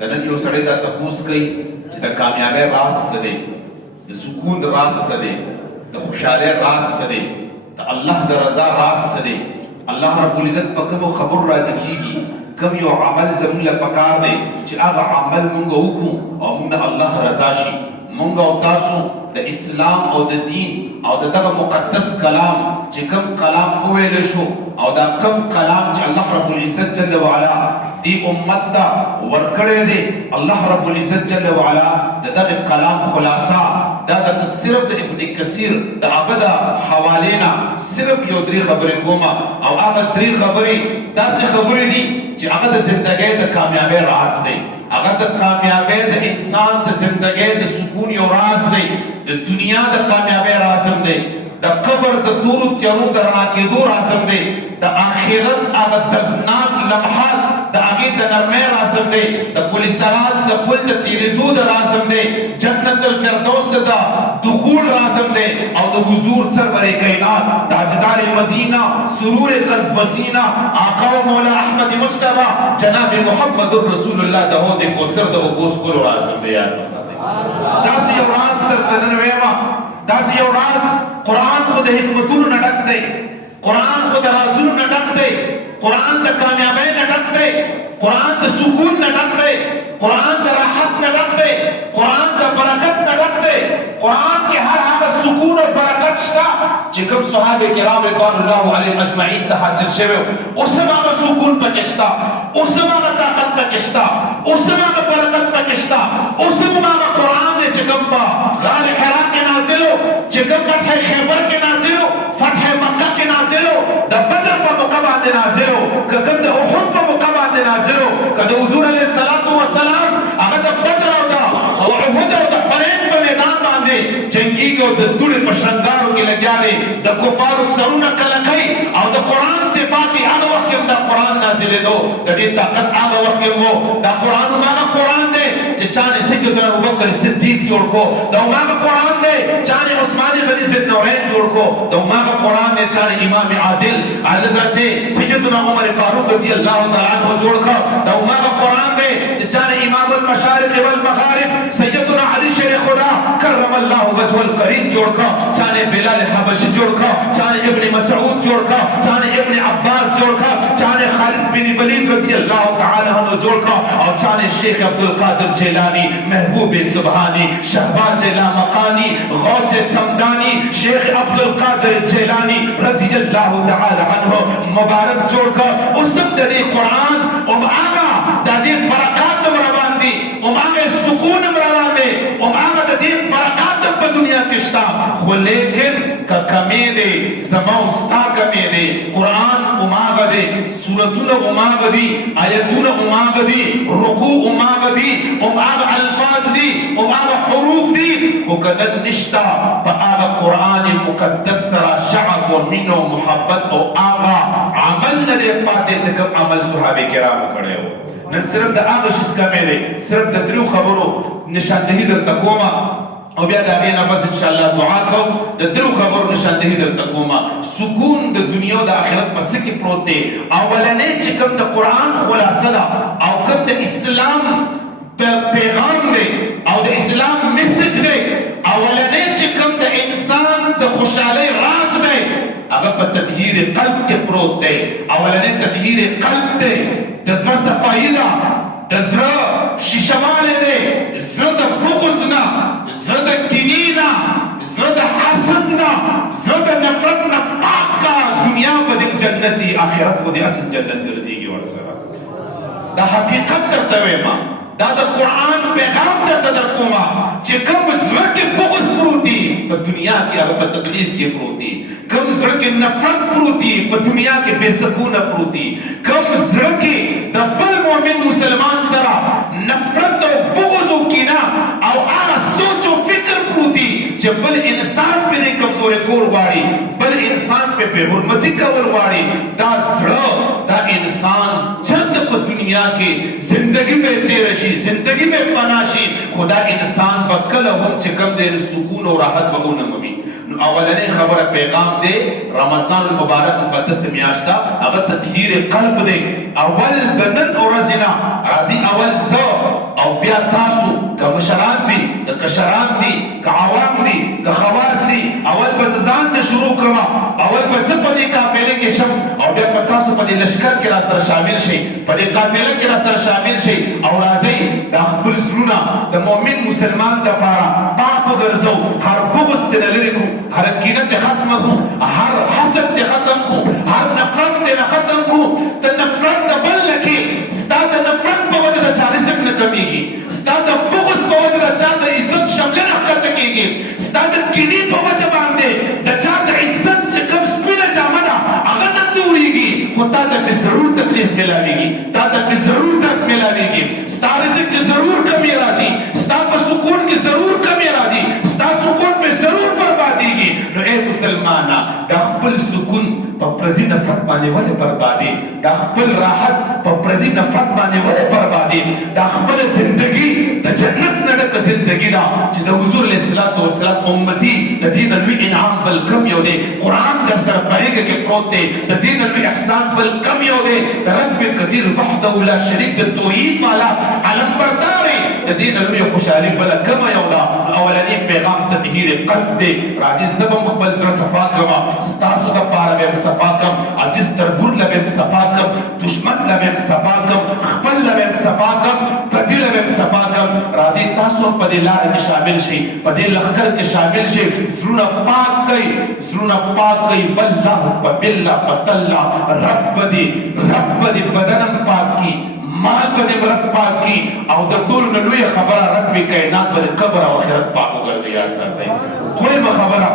کنن یو سړی دا تپوس کوي چې د کامیابی راز څه دی، د سکون راز څه دی، د خوشحالۍ راز څه دی، د الله د رضا راز څه دی. الله رب العزت په کومو خبرو راضي کیږي، کوم یو عمل زموږ له پکار دی چې هغه عمل مونږ وکړو او مونږ الله رضا شي. مونږ او تاسو د اسلام او د دین او دغه مقدس کلام چې کوم کلام وویل شو او دا کوم کلام چې الله رب العزت جل وعلا دی امت ته ورکړی دی، الله رب العزت جل وعلا دغه کلام خلاصه دا د صرف د ابن کثیر د هغه د حوالې نه صرف یو درې خبرې کوم او هغه درې خبرې داسې خبرې دي چې هغه د زندګۍ د کامیابی راز دی، هغه د کامیابی د انسان د زندګۍ د سکون یو راز دی، د دنیا د کامیابی رازم دی، د قبر د تورو تیارو د رڼا کېدو رازم دی، د آخرت هغه دردناک لمحات د هغې د نرمۍ رازم دی، د پل صراط د پل د تېرېدو د رازم دی، جنت الفردوس د دخول رازم دی او د حضور سرور کائنات تاجدار مدینہ سرور قلب وسینہ آقا و مولا احمد مجتبی جناب محمد رسول الله د حوض کوثر د اوبو څښلو رازم دی. یاد وساتئ داسې یو راز درته نن ویمه، داسې یو راز قرآن خو د حکمتونو نه ډک دی، قرآن خو د رازونو نه ډک دی، قرآن د کامیابۍ نه ډک دی، قرآن د سکون نه ډک دی، قرآن د راحت نه ډک دی، قرآن د برکت نه ډک دی. قرآن کې هر هغه سکون او برکت شته چې کوم صحابه کرام رضوان الله علیهم اجمعین ته حاصل شوی، اوس هم هغه سکون پکې شته، اوس هم هغه طاقت پکې شته، اوس هم هغه برکت پکې شته، اوس هم هغه قرآن دی چې کوم په غار حرا کې نازل و، چې کوم فتح خیبر کې نازل و، فتح مکه کې نازل و، د بدر په موقع باندې نازل و، که کوم د احد په موقع باندې نازل و، که د حضور علیه السلام هغه د بدر او احد او د حنین په میدان باندې جنګیږي او د دوړې په شرنګارو کې لګیا دی، د کفارو سرونه کلکوي او د قرآن دفاع کې هغه وخت کې دا قرآن نازلېدو، د دې طاقت هغه وخت کې و. دا قرآن هماغه قرآن دی چې چا نه سیدنا ابوبکر صدیق جوړ کو، دا هماغه قرآن دی چا نه عثمان غني ضد نورین جوړ کو، دا هماغه قرآن دی چا نه امام عادل حضرت سیدنا عمر فاروق رضی الله تعالی عنہ جوړ کو، دا هماغه قرآن دی چې چا نه امام المشارق والمغارب سیدنا علی شیر خدا کرم الله وجهه الکریم جوړ کو، چا نه بلال حبشی جوړ کو، چا نه ابن مسعود جوړ کو، چا نه ابن عباس جوړ کو، چا نه خالد بن ولید رضی الله تعالی عنہ جوړ کو، او چا نه شیخ عبدالقادر جیلانی محبوب سبحانی شہباز لامقانی غوث سمدانی شیخ عبدالقادر جیلانی رضی اللہ تعالی عنہ مبارک جوړ کو. اوس د دې قرآن او هغه د دې برکات روان دي، او هغه سکون روان دی، او هغه د دې برکات په دنیا کې شته، خو لیکن که کمی دی زما او ستا کمی دی. قرآن هماغه دی، سورتونه هماغه دي، آیتونه هماغه دي، رکوع هماغه دي، هماغه الفاظ دي، هماغه حروف دي، خو که نن نشته په هغه قرآن مقدس سره شغف و مینه او محبت او هغه عمل نه دی پاتې چې کوم عمل صحابه کرامو کړی و. نن صرف د هغه شیز کمی دی، صرف د دریو خبرو نشاندهي درته کومه او بیا د هغې نه بس انشاءالله دعا کوم. د دریو خبرو نشاندهي درته کومه. سکون د دنیا او د آخرت په څه کې پروت دی؟ اولنی چې کوم د قرآن خلاصه ده او کوم د اسلام پیغام دی او د اسلام میسج دی، اولنی چې کوم د انسان د خوشحالۍ راز دی هغه په تطهیر قلب کې پروت دی. اولنی تطهیر قلب دی، د زړه صفایي ده، د زړه شیشهوالی دی، زړه د بغض نه، زړه د کینې نه، زړه د حسد نه، زړه د نفرت نه پاک کا. دنیا به دې جنتي، آخرت خو دې اصل جنت ګرځېږي ورسره. دا حقیقت درته ویمه، دا د قرآن پیغام درته درکومه چې کوم زړه کې بغض پروت دي په دنیا کې هغه په تکلیف کې پروت دي، کوم زړه کې نفرت پروت دي په دنیا کې بې سکونه پروت دي، کوم زړه کې د بل مؤمن مسلمان سره نفرت او بغض او کینه او هغه سوچ او فکر پروت دي چې بل انسان پرې کمزوري کول غواړي، بل انسان پرې بې حرمتي کول غواړي، دا زړه دا انسان چرته په دنیا کې زندگی میں تیر شي، زندگی میں فنا شي، خدا انسان به کله هم چې کوم دی سکون او راحت به ونه مومي. نو اولنۍ خبره پیغام دی رمضان المبارک مقدس میاشت ده، هغه تطهیر قلب دی. اول د نن ورځې نه راځي، اول زه دې قافلې کې شم او بیا په تاسو په دې لشکر کې را سره شامل شئ، په دې قافله کې را سره شامل شئ او راځئ دا خپل زړونه د مؤمن مسلمان دپاره پاک وګرځو، هر بغض ترې لرې کړو، هر کینه ترې ختمه کړو، هر حسد ترې ختم کړو، هر نفرت ترې ختم کړو. ته نفرت د بل نه کې، ستا د نفرت په وجه د چا رزق نه کمیږي، ستا د بغض په وجه د چا د عزت شمله نه ښکته کېږي، ستا د کینې په وجه باندې د چا د عزت چې کوم سپینه جامه ده هغه نه توریږي، خو تا ته پې ضرور تکلیف میلاویږي، تا ته پې ضرور درد میلاویږي، ستا رزق کې ضرور کمی راځي، ستا په سکون کې ضرور کمی راځي، ستا سکون پې ضرور بربادېږي. نو ای مسلمانه دا خپل سکون په پردي نفرت باندې ولې بربادي؟ دا خپل راحت په پردي نفرت باندې ولې بربادي؟ دا خپل زندگی د جنت نه ډکه زندگی ده چې د حضور علیه الصلاۃ والسلام امتی د دې نه لوی انعام بل کم یو دی. قرآن در سره په غېږه کې پروت دی، د دې نه لوی احسان بل کم یو دی. د رب قدیر وحده لا شریک د توحید والا علم بردار د دې نه لوی خوشحالي بله کومه یو ده؟ اولنی پیغام تطهیر قلب دی. راځئ زه به خپل زړه صفا کړم، ستاسو دپاره به یم صفا کړم، عزیز تربور له به یم صفا کړم، دشمن له به یم صفا کړم، خپل له به یم صفا کړم، پردي له به یم صفا کړم. راځئ تاسو په دې لاره کې شامل شئ، په دې لښکر کې شامل شئ. زړونه پاک کئ، زړونه پاک کئ، والله په بالله په تالله رب به دې بدنم پاک کي، مال به دې رب پاک کي، او د ټولو نه لویه خبره رب کائنات به دې قبر او آخرت پاک وګرځي. یاد ساتئ دویمه خبره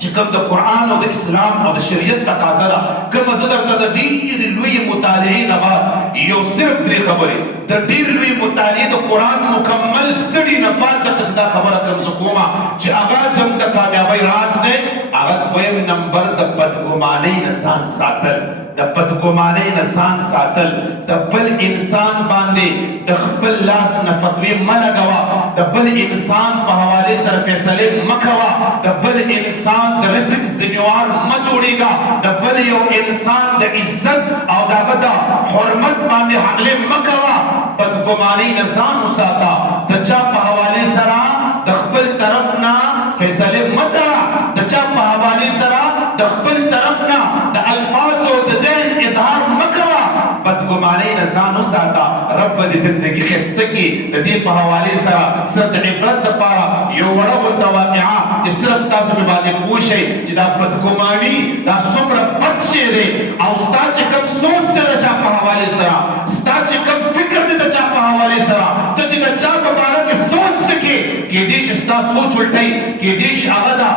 چې کوم د قرآن او د اسلام او د شریعت تقاضا ده، کومه زه درته د ډېرې لویې مطالعې نه بعد یو صرف درې خبرې د ډېرې لویې مطالعې د قرآن مکمل سټډي نه بعد درته چې دا خبره کوم زه کومه چې هغه زموږ د کامیابۍ راز دی، هغه دویم نمبر د بدګمانۍ نه ځان ساتل، د بدګمانۍ نه ځان ساتل، د بل انسان باندې د خپل لاس نه فتوی مه لګوه، د بل انسان په حوالې سره فیصلې مه کوه، د بل انسان د رزق ذمہوار مه جوړېږه، د بل یو انسان د عزت او د هغه د حرمت باندې حملې مه کوه. بدګمانۍ نه ځان وساته، د چا په حوالې سره د خپل طرف نه فیصلې مه کوه، د چا په حوالې سره د خپل طرف نه د الفاظو د ذهن اظهار مه کوه. بدګمانۍ نه ځان وساته، رب به دې زندګي ښایسته کړي. د دې په حوالې سره صرف د عبرت دپاره یو وړه غونډه واقعه چې صرف تاسو پرې باندې پوه شئ چې دا بدګماني دا څومره بد شی دی، او ستا چې کوم سوچ دی د چا په حوالې سره، ستا چې کوم فکر دی د چا په حوالې سره، ته چې د چا په باره کې سوچ څه کې کېدای شي ستا سوچ الټی، کېدای شي هغه دا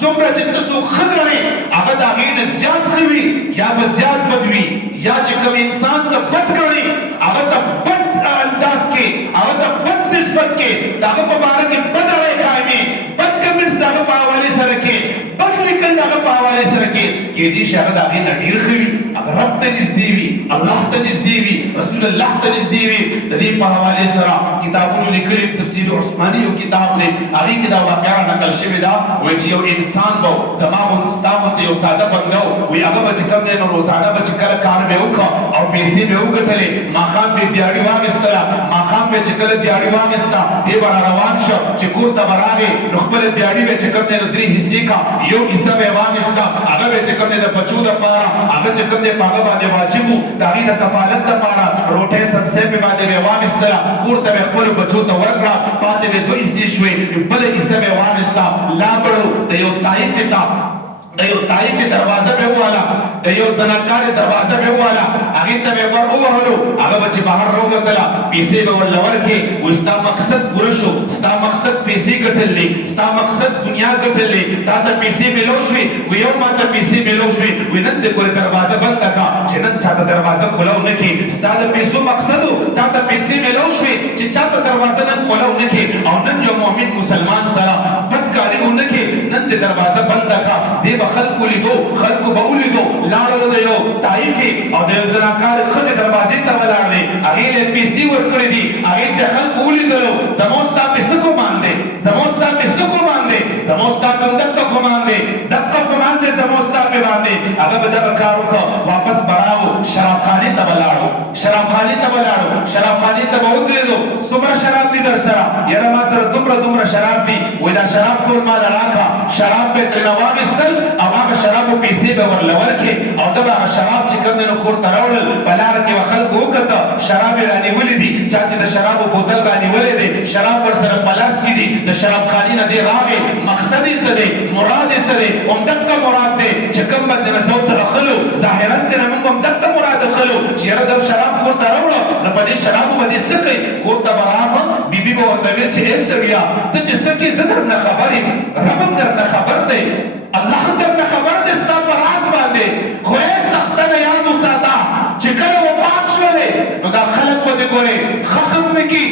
څومره چې ته څوک ښه ګڼې هغه د هغې نه زیات ښه وي یا به زیات بد وي، یا چې کوم انسان ته بد ګڼې هغه ته بد انداز کې، هغه ته بد نسبت کې د هغه په باره کې بد اړی قایمې، بد کمنټس د هغه په حوالې سره کې، بد لیکل د هغه په حوالې سره کې، کېدای شي هغه د هغې نه ډېر ښه وي، هغه رب ته نږدې وي، الله ته نږدې وي، رسول الله ته نږدې وي. د دې په حوالې سره کتابونو لیکلي، تفسیر عثماني یو کتاب دی، هغې کې دا واقعه نقل شوې ده، وایي چې یو انسان به زما غوندې ستا غوندې یو ساده بنده و، وایي هغه به چې کوم دی نو روزانه به چې کله کار به یې وکړه او پیسې به یې وګټلې، ماښام به یې دیاړي واخېستله، ماښام به یې چې کله دیاړي واخېسته دی به را روان شه چې کور ته به راغې نو خپله دیاړي به چې کوم دی نو 3 حصې کا، یو حصه به یې واخېسته، هغه به چې کوم دی د بچو دپاره هغه چې کوم دی په هغه باندې واجب و، د هغې د کفالت دپاره روټۍ سبزۍ پې باندې به یې واخېستله، کور ته به یې خپلو بچو ته ورکړه، پاتې به 2 حصې شوې، بله حصه به یې واخېسته، لاړو د یو طایفې ته، د یو طایفې دروازه به وواله، د یو زناکارې دروازه به وواله، هغې ته به یې ور ووهلو، هغه به چې بهر راووتله پیسې به ورله ورکړې، وایي ستا مقصد پوره شو، ستا مقصد پیسې ګټل دی، ستا مقصد دنیا ګټل دی، تا ته پیسې میلو شوې، وایي یو ما ته پیسې میلو شوې، وایي نن دې ګورې دروازه بنده کړه چې نن چا ته دروازه کولو نه کړي، ستا د پیسو مقصد و، تا ته پیسې میلو شوې چې چا ته دروازه نن کولو نه کړي، او نن یو مؤمن مسلمان سره بدکاري ونه کړي، نن دې دروازه بنده کړه. دې به خلکو لیدو، خلکو به ولیدو، لاړو د یو طایفې او د یو زناکارې ښځې دروازې ته ولاړ دی، هغې له پیسې ورکړې دي، هغې ته خلکو ولیدلو، زموږ ستا پې څه ګمان دی، زموږ ستا پې څه ګمان دی، زموږ ستا پې همدغه ګمان دی، دغه ګمان دی زموږ ستا پې باندې هغه به دغه کار وکړو واپس براو شرابخانه ته ولاړو شرابخانه ته ودرېدو څومره شراب دي در سره یاره ما سره دومره شراب دي وای دا شراب ټول ما راکړه شراب به ترې واخیستل او هغه شرابو پیسې به ورله ورکړې او ده به هغه شراب چې کوم دی نو کور ته راوړل په لاره کې به خلکو وکته شراب یې رانیولي دي چا چې د شرابو بوتل رانیولی دی شراب ورسره په لاس کې دي د شرابخانې نه دی راغی مقصد یې څه دی مراد یې څه دی همدغه مراد دی چې کوم به ترې زه ورته راغلو ظاهرا ترې موږ همدغه مراد راغلو چې یاره دا شراب کور ته راوړه نو په دې شرابو به دې څه کوي کور ته به راغله بیبي به ورته ویل چې ای سړیه ته چې څه کوې زه درنه خبر یم رب هم درنه خبر دی الله هم درنه خبر دی ستا په راز باندې خو ای سختنه یاد وساته چې کله وفات شولې نو دا خلک به دې ګورې ښه هم نه کي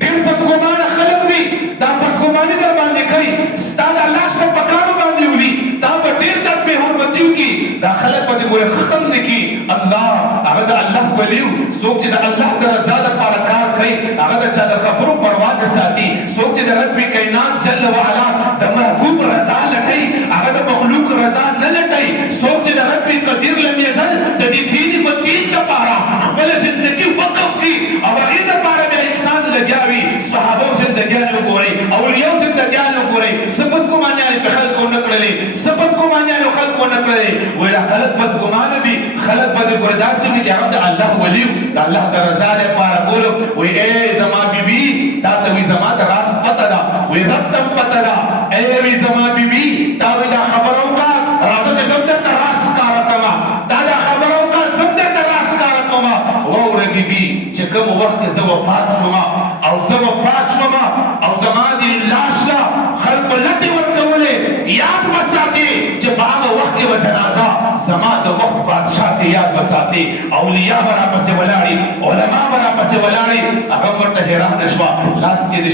ډېر بدګمانه خلک دي دا بدګماني در باندې کوي ستا د الله په پکارو باندې وړي دا به ډېر زیات بې حرمتي وکړي دا خلک به دې ګورې ښه هم نه کي الله هغه د الله ولیو څوک چې د الله د رضا دپاره کار کوي هغه د چا د خبرو پروا نه ساتي څوک چې د رب کائنات جل وعلا د محبوب رضا لټوي هغه د مخلوق رضا نه لټوي څوک چې د رب قدیر لم یزل د دې دین متین دپاره خپله زندګي وقف کړي او هغې دپاره بیا انسان لګیا وي صحابو زندګیان وګورئ اولیاو زندګیان وګورئ څه بدګمانیانې په خلکو نه کړلې څه بدګمانیانو خلکو نه کړلې وایي دا خلک بدګمانه دي خلک به دې ګورې داسې وي چې هغه د الله ولیو د الله د رضا دپاره بولو وایي ای زما بیبي تا ته وایي زما د راز پته ده وایي رب ته هم پته ده ای وایي زما بیبي تا وایي دا خبره وکړه راځه چې زه درته راز ښکاره کړمه دا خبره وکړه زه هم درته راز ښکاره کړمه واوره بیبي چې کوم وخت کې زه وفات شومه او زه وفات شومه او زما دې لاش له خلکو لټې ورکولې یاد به ساتې چې په هغه وخت کې به جنازه زما د وخت بادشاه ته یاد به ساتې اولیاء به راپسې ولاړې علما به راپسې ولاړې هغه ورته حیرانه شوه لاس کې د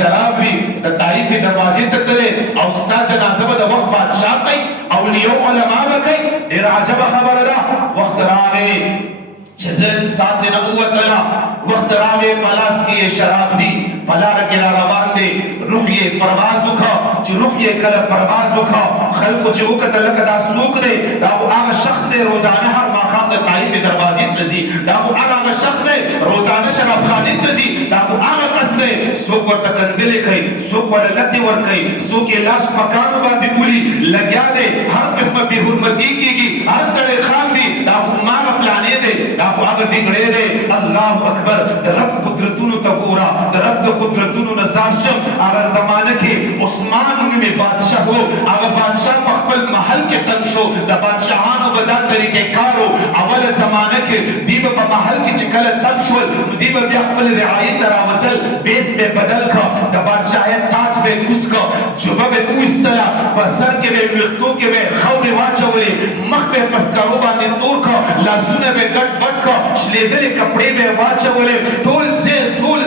شراب وي د طایف دروازې ته تللې او ستا جنازه به د وخت بادشاه کوي اولیاء علما به کوي ډېره عجبه خبره ده وخت راغی چې سات نه ووتله وخت راغی په لاس کې یې شراب دي په لاره کې را روان دی روح یې پرواز وکړه چې روح یې کله پرواز وکړه خلکو چې وکتل لکه دا څوک دی دا خو هغه شخص دی روزانه هر ماښام د طایف دروازې ته ځي دا خو هغه شخص دی روزانه شرابخانې ته ځي دا خو هغه کس دی څوک ورته کنځلې کوي څوک ورته لتې ورکوي څوک یې لاس په کاڼو باندې بولي لګیا دی هر قسمه بې حرمتي کېږي هر سړی خاندي دا خو ماغه فلانې دی دا خو هغه ډنګړی دی الله اکبر د رب قدرتونو ته ګوره د رب د قدرتونو نه ځار شم هغه زمانه کې عثمان نومې بادشاه و هغه بادشاه په خپل محل کې تنګ شو د بادشاهانو به دا طریقې کار و اوله زمانه کې دوی به په محل کې چې کله تنګ شول نو دوی به بیا خپل رعایې ته راوتل بیس به بدل کړه د بادشاهیت تاج به یې کوز کړه جبه به یې وایستله په سر کې به یې ویښتو کې به یې خاورې واچولې مخ به یې په سکارو باندې تور کړه لاسونه به یې ګډ وډ کړه شلېدلې کپړې به یې واچولې ټول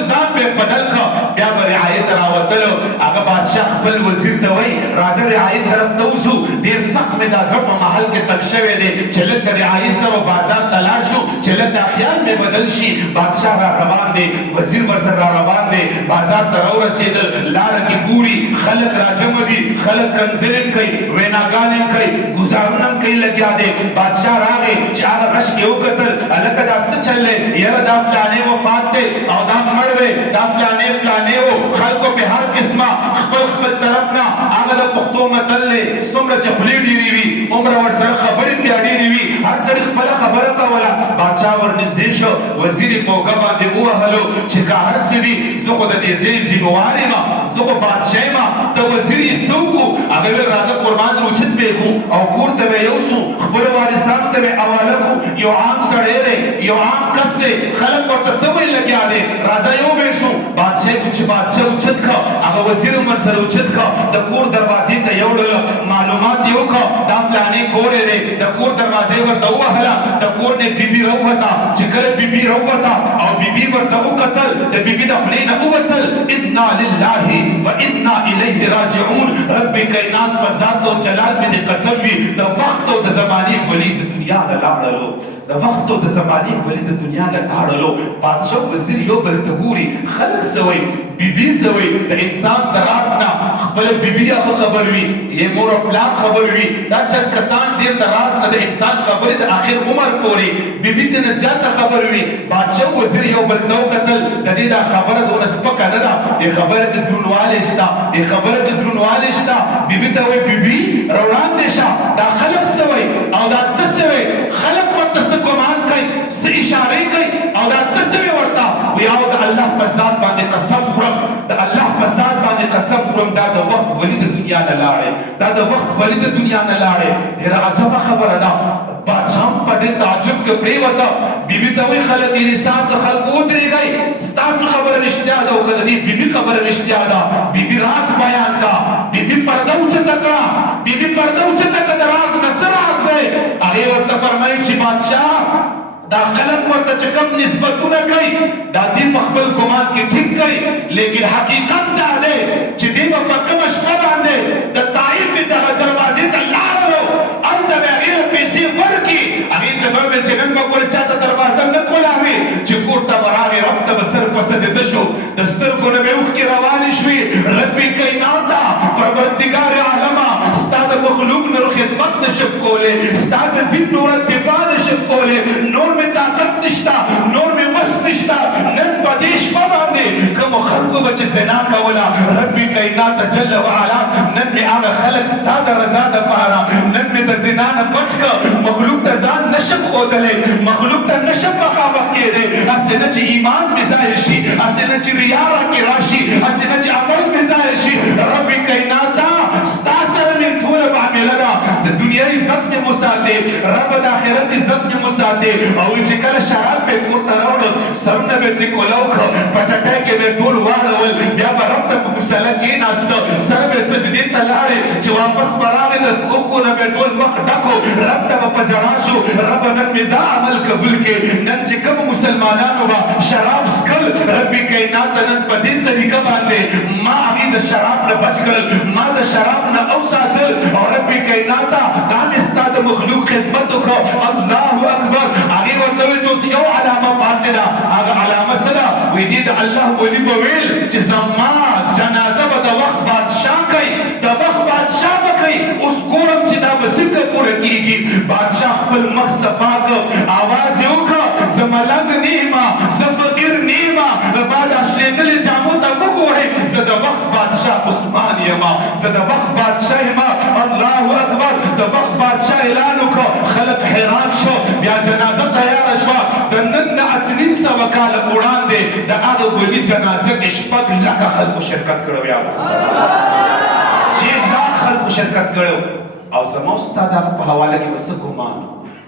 ځان به یې بدل کړه بیا به رعایې ته راوتلو هغه بادشاه خپل وزیر ته وایي راځه رعایې طرف ته وځو ډېر سخت مې دا زړه په محل کې تنګ شوی دی چې لږ د رعایې سره بازار ته لاړ شو چې لږ دا خیال مې بدل شي بادشاه را روان دی وزیر ورسره را روان دی بازار ته راورسېدل لاره کې ګوري خلک راجمع دي خلک کنځلې کوي ویناګانې کوي ګزارونه هم کوي لګیا دی بادشاه راغی چې هغه رش کې وکتل هلکه دا څه چل دی یاره دا فلانې وفات دی او دا مړ دی دا فلانې و خلکو په هر قسمه خپل طرف نه هغه د پښتو متل دی څومره چې خولې ډېرې وي عمره ورسره خبرې بیا ډېرې وي هر سړي خپله خبره کوله بادشاه ورنږدې شو وزیر یې په اوږه باندې ووهلو چې که هر څه وي زه خو د دې ځای ذمهوار یم زه خو بادشاه یم ته وزیر یې څه وکړو هغه ویل راځه قربان روچت به یې کړو او کور ته به یې یوسو خپلو وارثانو ته به یې حواله کړو یو عام سړی دی یو عام کس دی خلک ورته څه ویل لګیا دی راځه یو به شو بادشاه اوچت کړه هغه وزیر هم ورسره اوچت کړه د کور دروازې ته یې وړلو معلومات یې وکړه دا فلانې کور دی د کور دروازې ورته ووهله د کور نه بیبي راووته چې کله بیبي راووته او بیبي ورته وکتل د بیبي د خولې نه ووتل انا لله و انا الیه راجعون رب کائنات په ذات او جلال باندې قسم وي د وخت او د زمانې ولي د دنیا نه لاړلو د وخت او د زمانې ولي د دنیا نه لاړلو بادشاه وزیر یو بل ته ګوري خلک څه وایي بیبي څه وایي د انسان د راز نه خپل بیبي هغه خبر وي یې مور او پلار خبر وي دا چند کسان ډېر د راز نه د انسان خبرې د آخر عمر پورې بیبي ته نه زیاته خبر وي بادشاه وزیر یو بل ته وکتل د دې دا خبره څونه سپکه نه ده دې خبره د دروندوالی شته دې خبره د دروندوالی شته بیبي ته وایي بیبي راوړاندې شه دا خلک څه وایي او دا ته څه وایي خلک ورته څه ګمان کوي څه اشارې کوي او دا ته څه وایي ورته وایي او د الله په ذات باندې قسم خورم د الله په ذات باندې قسم خورم دا د وخت ولی د دنیا نه لاړې دا د وخت ولی د دنیا نه لاړې ډېره عجبه خبره ده بادشاه په ډېر تعجب کې پرېوته بیبي ته وایي خلک یې حساب د خلکو ودرېږئ ستاسو خبره رښتیا ده او که د دې بیبي خبره رښتیا ده بیبي راز بیان کا بیبي پرده اوچته کړه بیبي پرده اوچته کړه د راز نه څه راز دی هغې ورته فرمایي چې بادشاه دا خلق ورته چې کوم نسبتونه کوي دا دې په خپل ګمان کې ټیک کوي لیکن حقیقت دا دی چې دې به په کومه شپه باندې د طایف دغه دروازې ته لاړو هلته به هغې له پیسې ورکړي هغې ته به وویل چې نن به ګوره چاته دروازه نه کولاوې چې کور ته به راغې رب ته به سر په سجده شو د سترګو نه به اوښکې روانې شوې رب کائناته پروردګار عالمه ستا د مخلوق نه خدمت نشم کولی ستا د دین نور دفاع نشم کولی نور مې طاقت نشته نور مې وس نشته نن په دې شپه باندې کومو خلکو به چې زنا کوله رب کائنات جل وعلا نن مې هغه خلک ستا د رضا دپاره نن مې د زنا نه بچ کړه مخلوق ته ځان نشم ښودلی مخلوق ته نشم مخامخ کېدی هسې نه چې ایمان مې ظاهر شي هسې نه چې ریا راکې راشي هسې نه چې عمل مې ظاهر شي رب کائناته ستا سره مې ټوله معامله ده د دنیا عزت مې وساتې رب د آخرت عزت مې وساتې او چې کله شراب به کور ته راوړل سرونه به ترې کولاو کړه په ټټۍ کې به ټول واړول بیا به رب ته په مصله کېناسته سر به سجدې ته لاړې چې واپس به راغې د اوښکو نه به ټول مخ ډکو رب ته به په ژړا شو رب نن مې دا عمل قبول کړې نن چې کوم مسلمانانو به شراب څښل رب کائنات نن په دې طریقه باندې ما هغې د شراب نه بچ کړل ما د شراب نه اوساتل او رب کائنات دا مې ستا د مخلوق خدمت وکړه الله اکبر هغې ورته ویل چې اوس یو علامه پاتې ده هغه علامه څه ده وایي دې د الله ولي به ویل چې زما جنازه به د وخت بادشاه کوي د وخت بادشاه به کوي اوس ګورم چې دا به څنګه پوره کېږي بادشاه خپل مخ صفا کړ اواز یې وکړه زه ملنګ نه یمه زه فقیر نه یمه ما د شلېدلې جامو ته مه ګورئ زه د وخت بادشاه عثمان یمه زه د وخت بادشاه یمه الله اکبر د وخت بادشاه اعلان وکړه خلک حیران شو بیا جنازه تیاره شوه د نن نه 300 کاله وړاندې د هغه ولي جنازه کې 6 لکه خلکو شرکت کړی بیا 6 لک خلکو شرکت کړی او زما او ستا د هغه په حواله کې به څه ګمان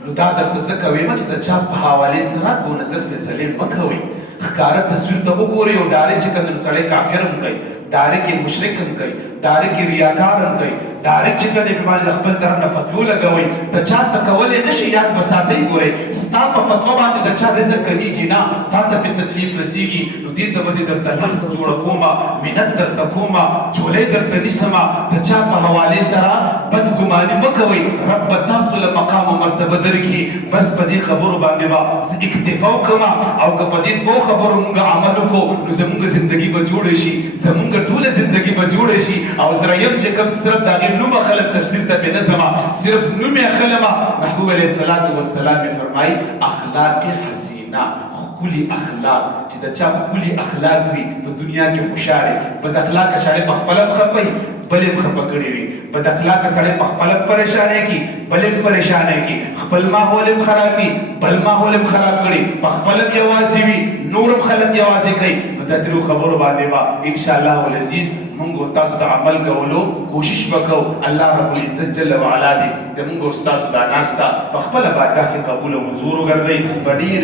نو دا درته ځکه ویمه چې د چا په حوالې سره دو نظر فیصلې مه کوئ ښکاره تصویر ته وګورئ او ډارې چې کوم سړی کافر هم کوي ډارې کې مشرک هم کوي ډارې کې ریاکار هم کوي ډارې چې کله په باندې خپل طرف نه فتوی لګوئ د چا څه کولی نه شي یاد به ساتئ ګورئ ستا په فتوا باندې د چا رزق کمیږي نه تا ته پرې تکلیف رسېږي نو دې ته وجې درته لفظ جوړه کومه منت درته کومه جولۍ درته نیسمه د چا په حوالې سره بدګماني مه کوئ رب به تاسو له مقام او مرتبه درکړي بس په دې خبرو باندې به زه اکتفا وکړم او که په دې دوو خبرو مونږ عمل وکړو نو زمونږ زندګي به جوړه شي زمونږ ټوله زندگی به جوړه شي او دریم چې کوم صرف د هغې نوم خلک تفسیر ته بې نه ځمه صرف نوم یې اخلمه محبوب علیه الصلاة والسلام یې فرمایي اخلاق حسینه ښکلي اخلاق چې د چا ښکلي اخلاق وي په دنیا کې خوشحاله بد اخلاقه سړی په خپله خفه وي بل یې خفه کړي وي بد اخلاقه سړی په خپله پریشانۍ کې بل یې پریشانۍ کې خپل ماحول یې خراب وي بل ماحول یې خراب کړي په خپله یوازې وي نور هم خلک یوازې کوي نو دا درو خبرو باندې به انشاءالله العزیز مونږ تاسو د عمل کولو کوشش وکړو الله رب العزت جل وعلا دې د مونږ او ستاسو دا ناسته په خپله بارګاه کې قبول او منظور وګرځوي په ډېر